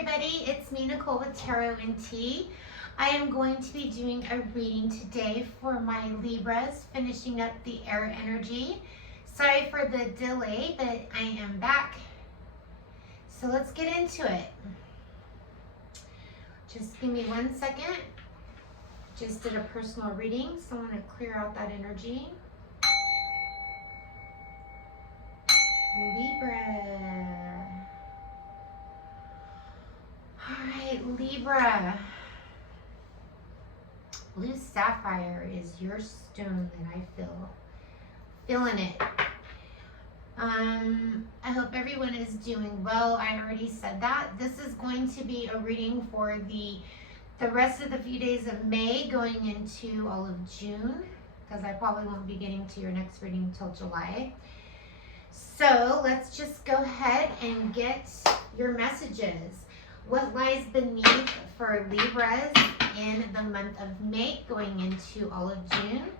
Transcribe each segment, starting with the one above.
everybody, it's me, Nicole with Tarot and Tea. I am going to be doing a reading today for my Libras, finishing up the air energy. Sorry for the delay, but I am back. So let's get into it. Just give me 1 second. Just did a personal reading, so I want to clear out that energy. Libra. All right, Libra. Blue sapphire is your stone that I feel. Feeling it. I hope everyone is doing well. I already said that. This is going to be a reading for the rest of the few days of May going into all of June, because I probably won't be getting to your next reading until July. So let's just go ahead and get your messages. What lies beneath for Libras in the month of May going into all of June?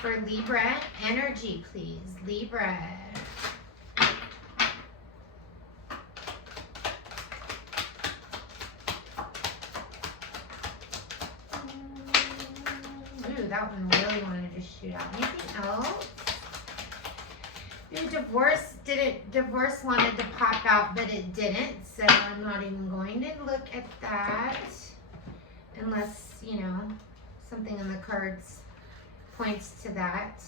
For Libra energy, please. Libra. Ooh, that one really wanted to shoot out. Anything else? Ooh, divorce wanted to pop out, but it didn't. So I'm not even going to look at that unless, you know, something in the cards points to that.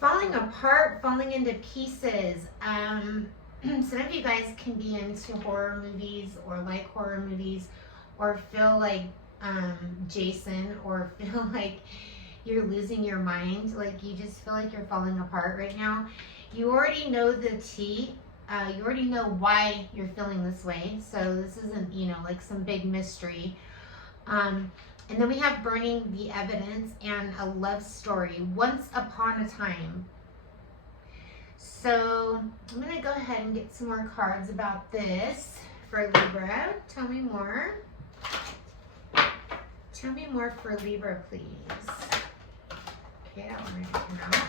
Falling apart, falling into pieces. Some of you guys can be into horror movies or like horror movies or feel like Jason, or feel like you're losing your mind, like you just feel like you're falling apart right now. You already know the tea. You already know why you're feeling this way. So this isn't, you know, like some big mystery. And then we have burning the evidence and a love story. Once upon a time. So I'm going to go ahead and get some more cards about this for Libra. Tell me more. Tell me more for Libra, please. Okay, that one right came out.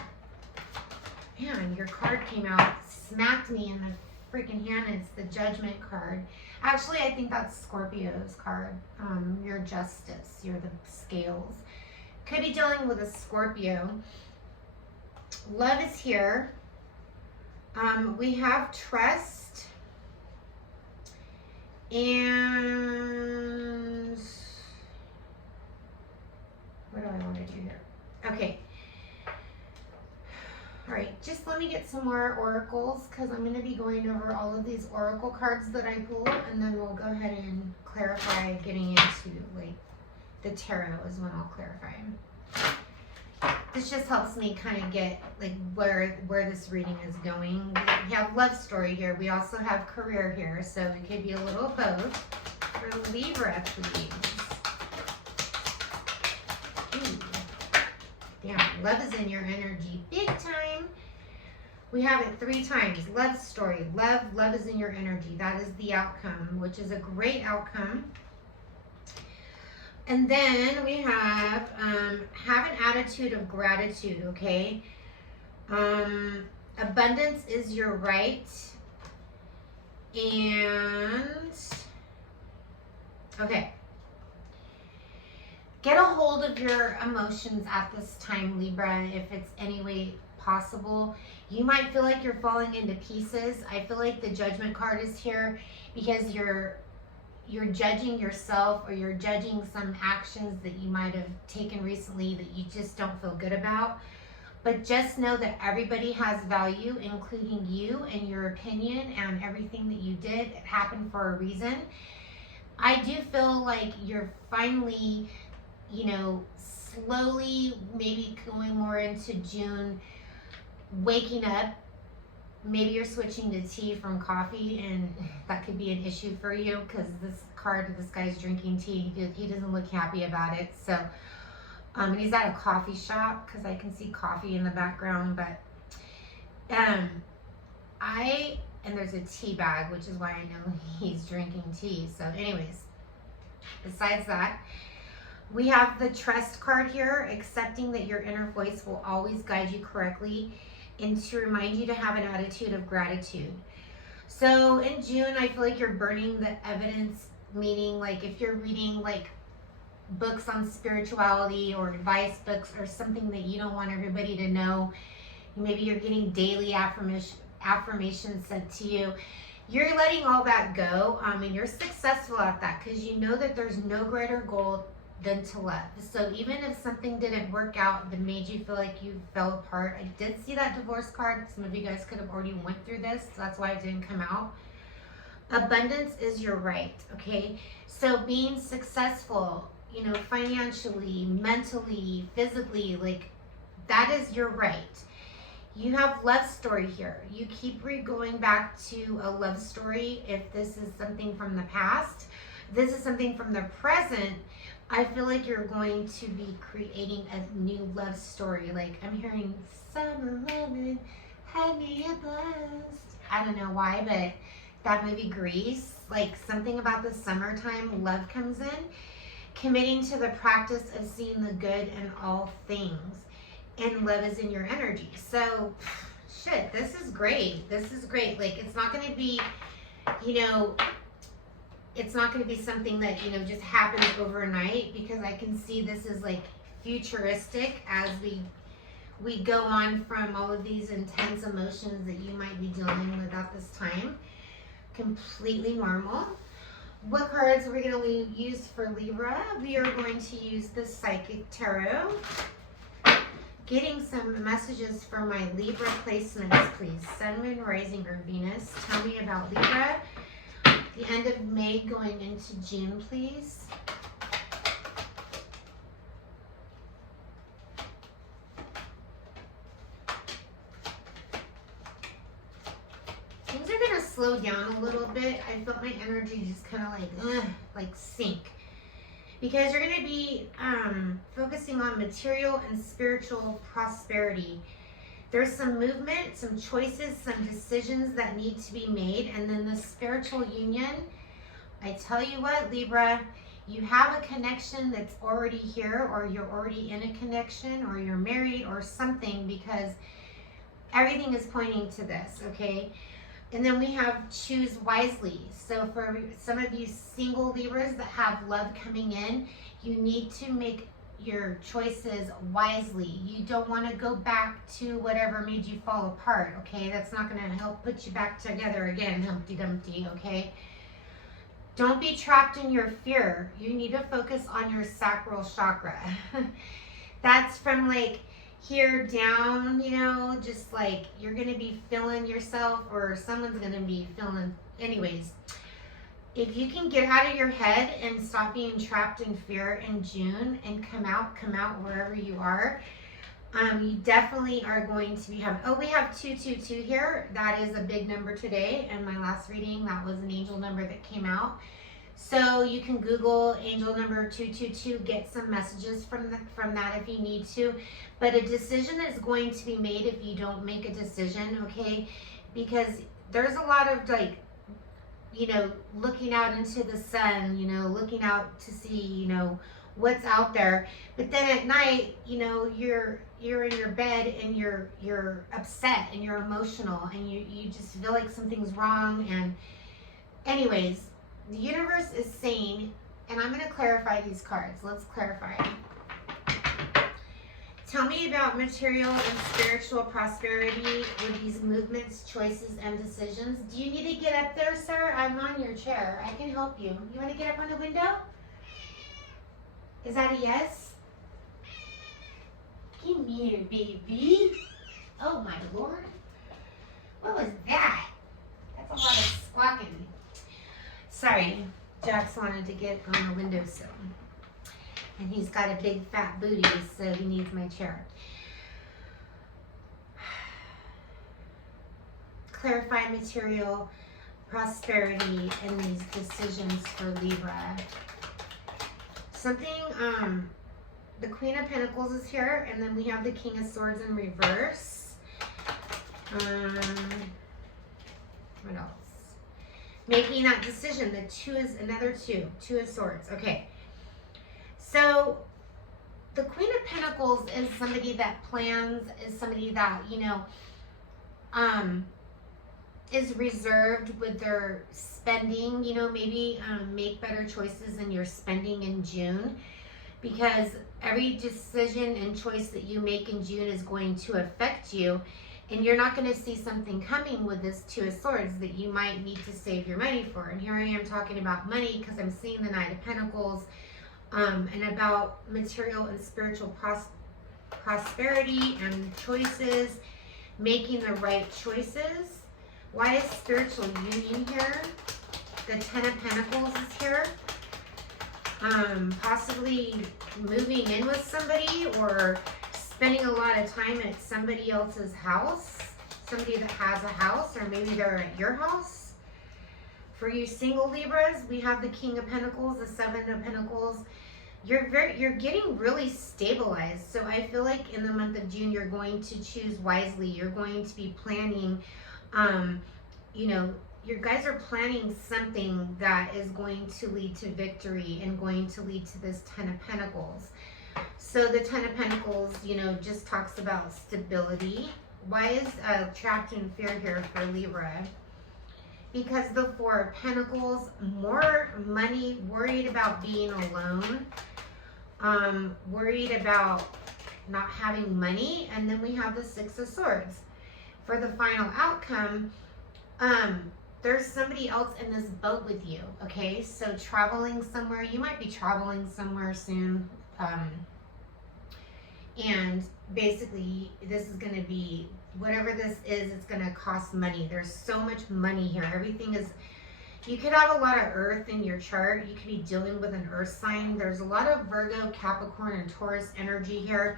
Man, your card came out, smacked me in the freaking hand. It's the Judgment card. Actually, I think that's Scorpio's card. Your Justice, you're the Scales. Could be dealing with a Scorpio. Love is here. We have trust. And what do I want to do here? Okay. All right, just let me get some more oracles, because I'm going to be going over all of these oracle cards that I pulled, and then we'll go ahead and clarify getting into like the tarot is when I'll clarify. This just helps me kind of get like where this reading is going. We have love story here. We also have career here, so it could be a little of both. For Libra, please. Ooh. Damn, love is in your energy big time. We have it 3 times. Love story. Love is in your energy. That is the outcome, which is a great outcome. And then we have an attitude of gratitude, okay? Abundance is your right. And, okay. Get a hold of your emotions at this time, Libra, if it's any way possible. You might feel like you're falling into pieces. I feel like the Judgment card is here because you're judging yourself, or you're judging some actions that you might have taken recently that you just don't feel good about. But just know that everybody has value, including you and your opinion, and everything that you did. It happened for a reason. I do feel like you're finally, you know, slowly, maybe going more into June, waking up. Maybe you're switching to tea from coffee, and that could be an issue for you, because this guy's drinking tea. He doesn't look happy about it. So, he's at a coffee shop, because I can see coffee in the background. But, and there's a tea bag, which is why I know he's drinking tea. So anyways, besides that, we have the trust card here, accepting that your inner voice will always guide you correctly, and to remind you to have an attitude of gratitude. So in June, I feel like you're burning the evidence, meaning like if you're reading like books on spirituality or advice books or something that you don't want everybody to know, maybe you're getting daily affirmations sent to you. You're letting all that go, and you're successful at that because you know that there's no greater goal than to love. So even if something didn't work out that made you feel like you fell apart, I did see that divorce card. Some of you guys could have already went through this, so that's why it didn't come out. Abundance is your right, okay? So being successful, you know, financially, mentally, physically, like that is your right. You have love story here. You keep going back to a love story. If this is something from the past, this is something from the present. I feel like you're going to be creating a new love story. Like I'm hearing summer loving, had me a blast. I don't know why, but that movie Grease, like something about the summertime, love comes in. Committing to the practice of seeing the good in all things. And love is in your energy. So, shit, this is great. This is great. Like, it's not going to be, you know, it's not going to be something that, you know, just happens overnight, because I can see this is like futuristic as we go on from all of these intense emotions that you might be dealing with at this time. Completely normal. What cards are we going to use for Libra? We are going to use the Psychic Tarot. Getting some messages for my Libra placements, please. Sun, Moon, Rising, or Venus. Tell me about Libra. The end of May going into June, please. Things are going to slow down a little bit. I felt my energy just kind of like sink. Because you're going to be focusing on material and spiritual prosperity. There's some movement, some choices, some decisions that need to be made. And then the spiritual union, I tell you what, Libra, you have a connection that's already here, or you're already in a connection, or you're married or something, because everything is pointing to this, okay? And then we have choose wisely. So for some of you single Libras that have love coming in, you need to make your choices wisely. You don't want to go back to whatever made you fall apart, okay? That's not going to help put you back together again, Humpty Dumpty, okay? Don't be trapped in your fear. You need to focus on your sacral chakra. That's from like here down, you know, just like you're going to be feeling yourself, or someone's going to be feeling. Anyways, if you can get out of your head and stop being trapped in fear in June and come out wherever you are, you definitely are going to be having, oh, we have 222 here. That is a big number today. And my last reading, that was an angel number that came out. So you can Google angel number 222, get some messages from that if you need to. But a decision is going to be made if you don't make a decision, okay? Because there's a lot of like, you know, looking out into the sun, you know, looking out to see, you know, what's out there. But then at night, you know, you're in your bed and you're upset and you're emotional and you just feel like something's wrong. And anyways, the universe is saying, and I'm going to clarify these cards. Let's clarify. Tell me about material and spiritual prosperity with these movements, choices, and decisions. Do you need to get up there, sir? I'm on your chair. I can help you. You want to get up on the window? Is that a yes? Come here, baby. Oh, my Lord. What was that? That's a lot of squawking. Sorry, Jax wanted to get on the windowsill. And he's got a big fat booty, so he needs my chair. Clarify material, prosperity, and these decisions for Libra. Something, the Queen of Pentacles is here, and then we have the King of Swords in reverse. What else? Making that decision. The two is another two. Two of Swords. Okay. So the Queen of Pentacles is somebody that plans, is somebody that, you know, is reserved with their spending. You know, maybe make better choices in your spending in June, because every decision and choice that you make in June is going to affect you. And you're not going to see something coming with this Two of Swords that you might need to save your money for. And here I am talking about money because I'm seeing the Knight of Pentacles, and about material and spiritual prosperity and choices, making the right choices. Why is spiritual union here? The Ten of Pentacles is here. Possibly moving in with somebody, or spending a lot of time at somebody else's house, somebody that has a house, or maybe they're at your house. For you single Libras, we have the King of Pentacles, the Seven of Pentacles. You're getting really stabilized. So I feel like in the month of June, you're going to choose wisely. You're going to be planning, you know, you guys are planning something that is going to lead to victory and going to lead to this Ten of Pentacles. So the Ten of Pentacles, you know, just talks about stability. Why is trapped in fear here for Libra? Because the Four of Pentacles, more money, worried about being alone, worried about not having money. And then we have the Six of Swords. For the final outcome, there's somebody else in this boat with you, okay? So traveling somewhere, you might be traveling somewhere soon. And basically, this is going to be, whatever this is, it's going to cost money. There's so much money here. Everything is, you could have a lot of earth in your chart. You could be dealing with an earth sign. There's a lot of Virgo, Capricorn, and Taurus energy here.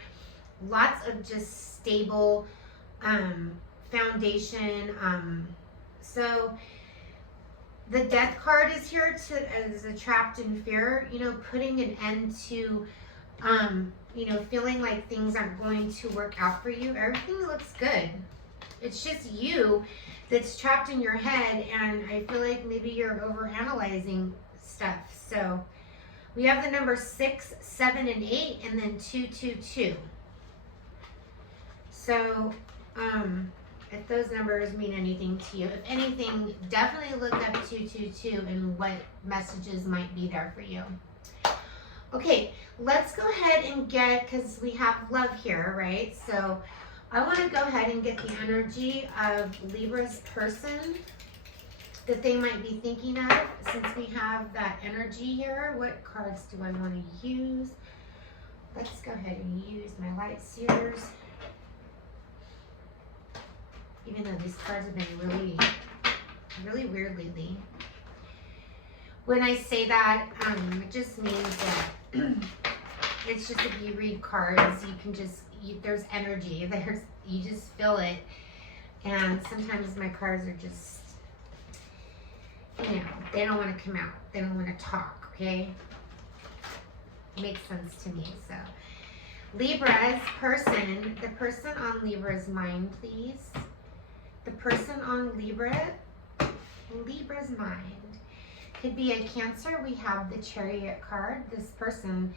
Lots of just stable foundation. So the Death card is here as a trapped in fear, you know, putting an end to, you know, feeling like things aren't going to work out for you. Everything looks good. It's just you that's trapped in your head, and I feel like maybe you're overanalyzing stuff. So we have the number 6, 7, and 8, and then 2, 2, 2. So, if those numbers mean anything to you, if anything, definitely look up 222 and what messages might be there for you. Okay, let's go ahead and get, because we have love here, right? So I want to go ahead and get the energy of Libra's person that they might be thinking of. Since we have that energy here, what cards do I want to use? Let's go ahead and use my light seers. Even though these cards have been really, really weird lately. When I say that, it just means that it's just, if you read cards, you can just, there's energy. You just feel it. And sometimes my cards are just, you know, they don't want to come out. They don't want to talk, okay? Makes sense to me, so. Libra's person, the person on Libra's mind, please. The person on Libra's mind. Could be a Cancer. We have the Chariot card. This person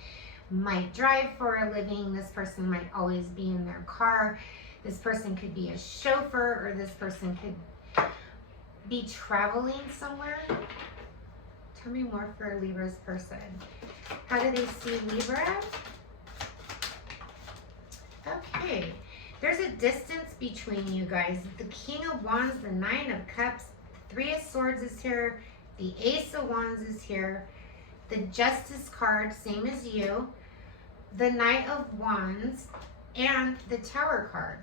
might drive for a living. This person might always be in their car. This person could be a chauffeur, or this person could be traveling somewhere. Tell me more for Libra's person. How do they see Libra? Okay. There's a distance between you guys. The King of Wands, the Nine of Cups, the Three of Swords is here. The Ace of Wands is here. The Justice card, same as you. The Knight of Wands and the Tower card.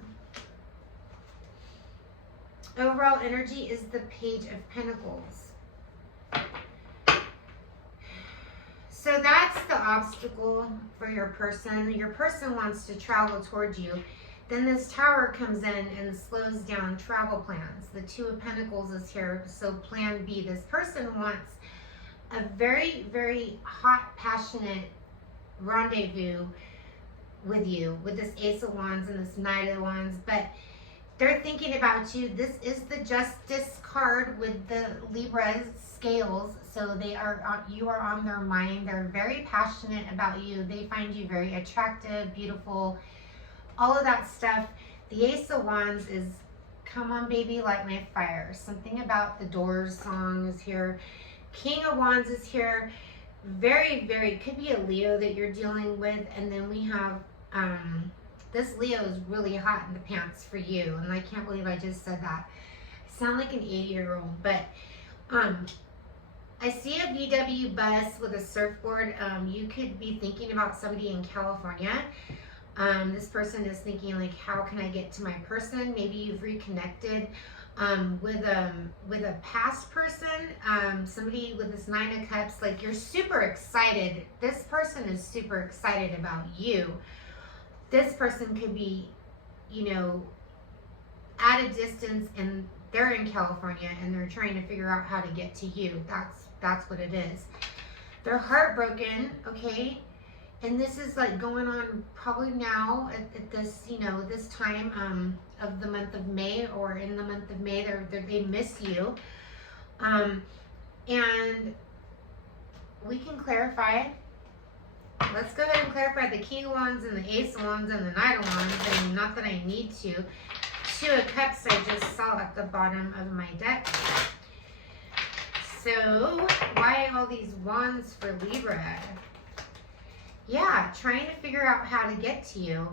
Overall energy is the Page of Pentacles. So that's the obstacle for your person. Your person wants to travel towards you. Then this Tower comes in and slows down travel plans. The Two of Pentacles is here, so plan B. This person wants a very, very hot, passionate rendezvous with you, with this Ace of Wands and this Knight of Wands, but they're thinking about you. This is the Justice card with the Libra scales, so you are on their mind. They're very passionate about you. They find you very attractive, beautiful, all of that stuff. The Ace of Wands is Come on, baby, light my fire. Something about the Doors song is here. King of Wands is here. Very, very, could be a Leo that you're dealing with. And then we have, this Leo is really hot in the pants for you. And I can't believe I just said that. I sound like an 80-year-old. But, I see a VW bus with a surfboard. You could be thinking about somebody in California. This person is thinking like, how can I get to my person? Maybe you've reconnected with a past person, somebody with this 9 of Cups. Like, you're super excited. This person is super excited about you. This person could be, you know, at a distance, and they're in California and they're trying to figure out how to get to you. That's what it is. They're heartbroken, okay? And this is like going on probably now at this, you know, this time of the month of May, or in the month of May, they miss you. And we can clarify. Let's go ahead and clarify the King of Wands and the Ace of Wands and the Knight of Wands. And not that I need to. 2 of Cups I just saw at the bottom of my deck. So why all these wands for Libra? Yeah, trying to figure out how to get to you.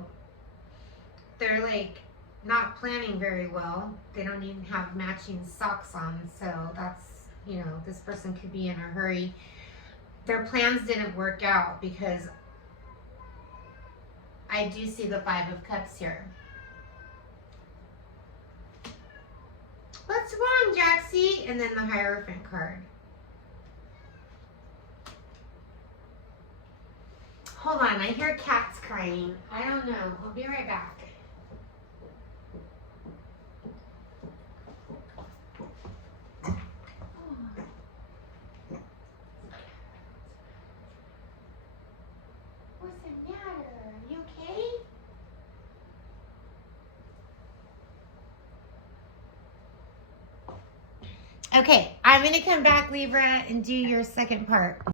They're like not planning very well. They don't even have matching socks on. So that's, you know, this person could be in a hurry. Their plans didn't work out because I do see the 5 of Cups here. What's wrong, Jaxie? And then the Hierophant card. Hold on, I hear cats crying. I don't know. I'll be right back. What's the matter? You okay? Okay, I'm going to come back, Libra, and do your second part.